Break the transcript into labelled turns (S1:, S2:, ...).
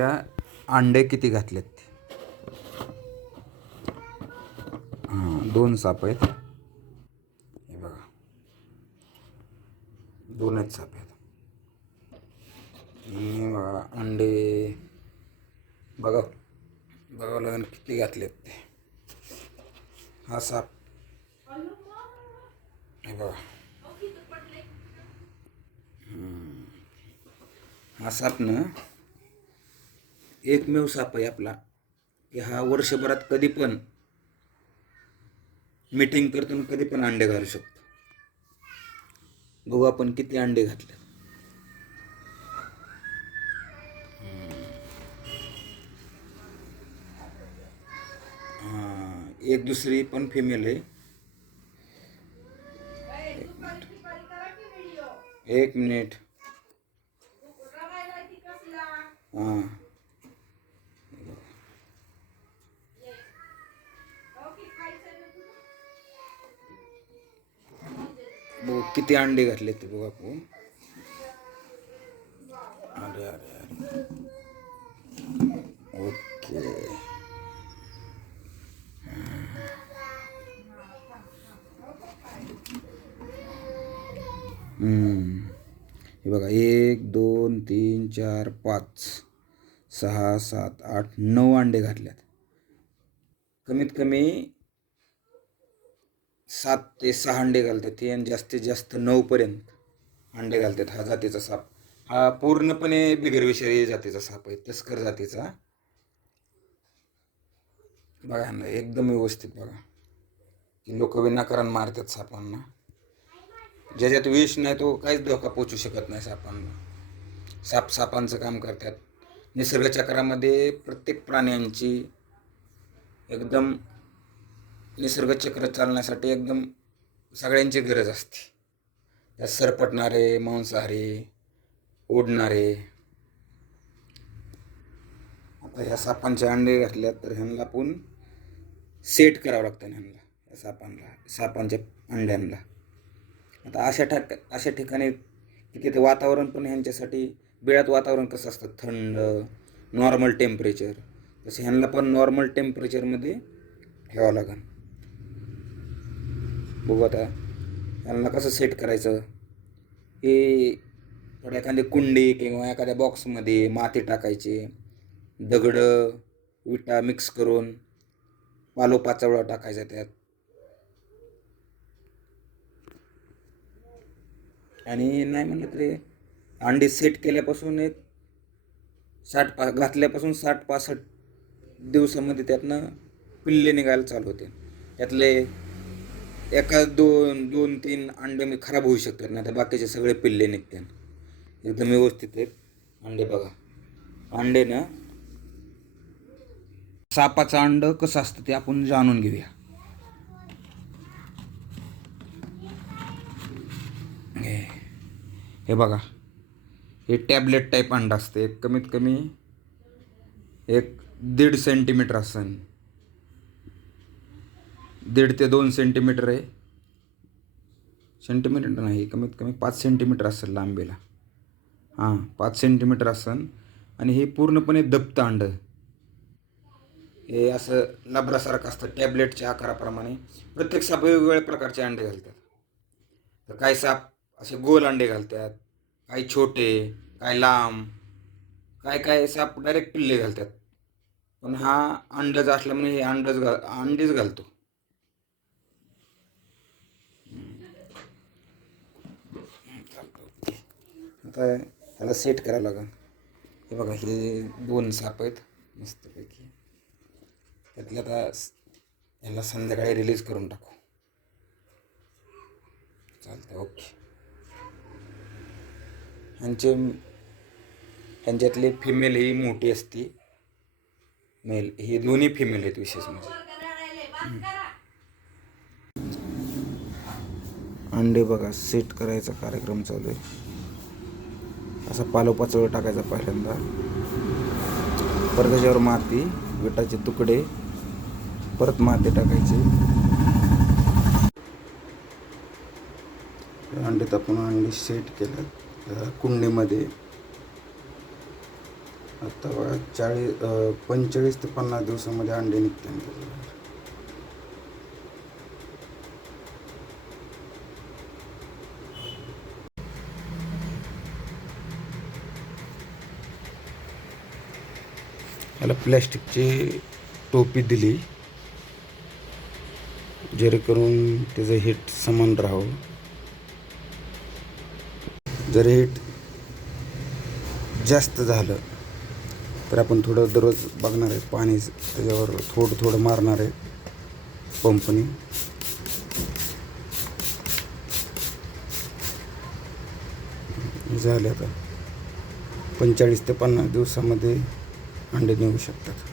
S1: बघूया अंडे किती घातलेत? ते हां दोन साप आहेत. हे बघा. दोनच साप आहेत. आणि बघा अंडे. बघा. बघावं लागेल किती घातलेत ते. हा साप. हे बघा. हा साप ना एकमेव साप आहे आपला. की हा वर्षभरात कधी पण मीटिंग करतो कधी पण अंडे घालू शकतो. बघू आपण किती अंडे घातले. एक दुसरी पण फिमेल आहे. एक मिनिट. हां. बघू किती अंडे घातले ते बघू आपण. अरे अरे अरे. ओके. हे बघा एक दोन तीन चार पाच सहा सात आठ नऊ अंडे घातल्यात. कमीत कमी सात ते सहा अंडे घालतात ते आणि जास्तीत जास्त नऊपर्यंत अंडे घालतात हा जातीचा साप. हा पूर्णपणे बिगरविषारी जातीचा साप आहे तस्कर जातीचा. बघा ना एकदम व्यवस्थित बघा. की लोक विनाकारण मारतात सापांना. ज्याच्यात विष नाही तो काहीच धोका पोचू शकत नाही सापांना. साप सापांचं काम करतात. निसर्ग चक्रामध्ये प्रत्येक प्राण्यांची एकदम निसर्गचक्र चालण्यासाठी एकदम सगळ्यांची गरज असते. त्यात सरपटणारे मांसाहारी ओढणारे. आता ह्या सापांचे अंडे घातल्यात तर ह्यांना पण सेट करावं लागतं ह्यांना या सापांना सापांच्या अंड्यांना. आता अशा ठा अशा ठिकाणी की तिथे वातावरण पण ह्यांच्यासाठी बिळात वातावरण कसं असतं? थंड नॉर्मल टेम्परेचर तसं ह्यांना पण नॉर्मल टेम्परेचरमध्ये ठेवावं लागेल बघू आता. यांना कसं सेट करायचं? हे थोडं एखादे कुंडी किंवा एखाद्या बॉक्समध्ये माती टाकायचे. दगडं विटा मिक्स करून पालोपाचवळा टाकायचा त्यात. आणि नाही म्हणलं तरी अंडी सेट केल्यापासून एक साठ पा घातल्यापासून साठ पासष्ट दिवसामध्ये त्यातनं पिल्ले निघायला चालू होते. त्यातले एका दोन दोन तीन अंडे मी खराब होऊ शकतात नाही तर बाकीचे सगळे पिल्ले निघतात. एकदम व्यवस्थित आहेत अंडे बघा. अंडे ना सापाचं अंड कसं असतं ते आपण जाणून घेऊया. हे हे बघा. हे टॅबलेट टाईप अंडा असते. कमीत कमी एक दीड सेंटीमीटर असेल दीड ते दोन सेंटीमीटर आहे. सेंटीमीटर नाही कमीत कमी पाच सेंटीमीटर असेल लांबीला. हां पाच सेंटीमीटर असेल आणि हे पूर्णपणे दबतं अंडं. हे असं लबरासारखं असतं टॅबलेटच्या आकाराप्रमाणे. प्रत्येक साप वेगवेगळ्या प्रकारचे अंडे घालतात. तर काही साप असे गोल अंडे घालतात काही छोटे काही लांब काय काय साप डायरेक्ट पिल्ले घालतात. पण हा अंडज असल्यामुळे हे अंडच घाल अंडेच घालतो. आता त्याला सेट करावं लागेल हे बघा हे दोन साप आहेत मस्तपैकी. त्यातले आता याला संध्याकाळी रिलीज करून टाकू. चालतं ओके ह्यांचे ह्यांच्यातली फिमेल ही मोठी असती. मेल हे दोन्ही फिमेल आहेत विशेष म्हणजे. अंडे बघा सेट करायचा कार्यक्रम चालू आहे. असा पालोपाचोळ टाकायचा पहिल्यांदा. परत त्याच्यावर माती विटाचे तुकडे परत माती टाकायची. अंडे तापून अंडी सेट केलं कुंडीमध्ये आता बघा चाळीस पंचेचाळीस ते पन्नास दिवसामध्ये अंडे निघते याला प्लॅस्टिकची टोपी दिली. जेणेकरून त्याचं हिट समान राहावं. जर हिट जास्त झालं तर आपण थोडं दररोज बघणार आहे. पाणी त्याच्यावर थोडं थोडं मारणार आहे. पंपनी झाले आता. पंचेचाळीस ते पन्नास दिवसामध्ये अंडे देऊ शकतात.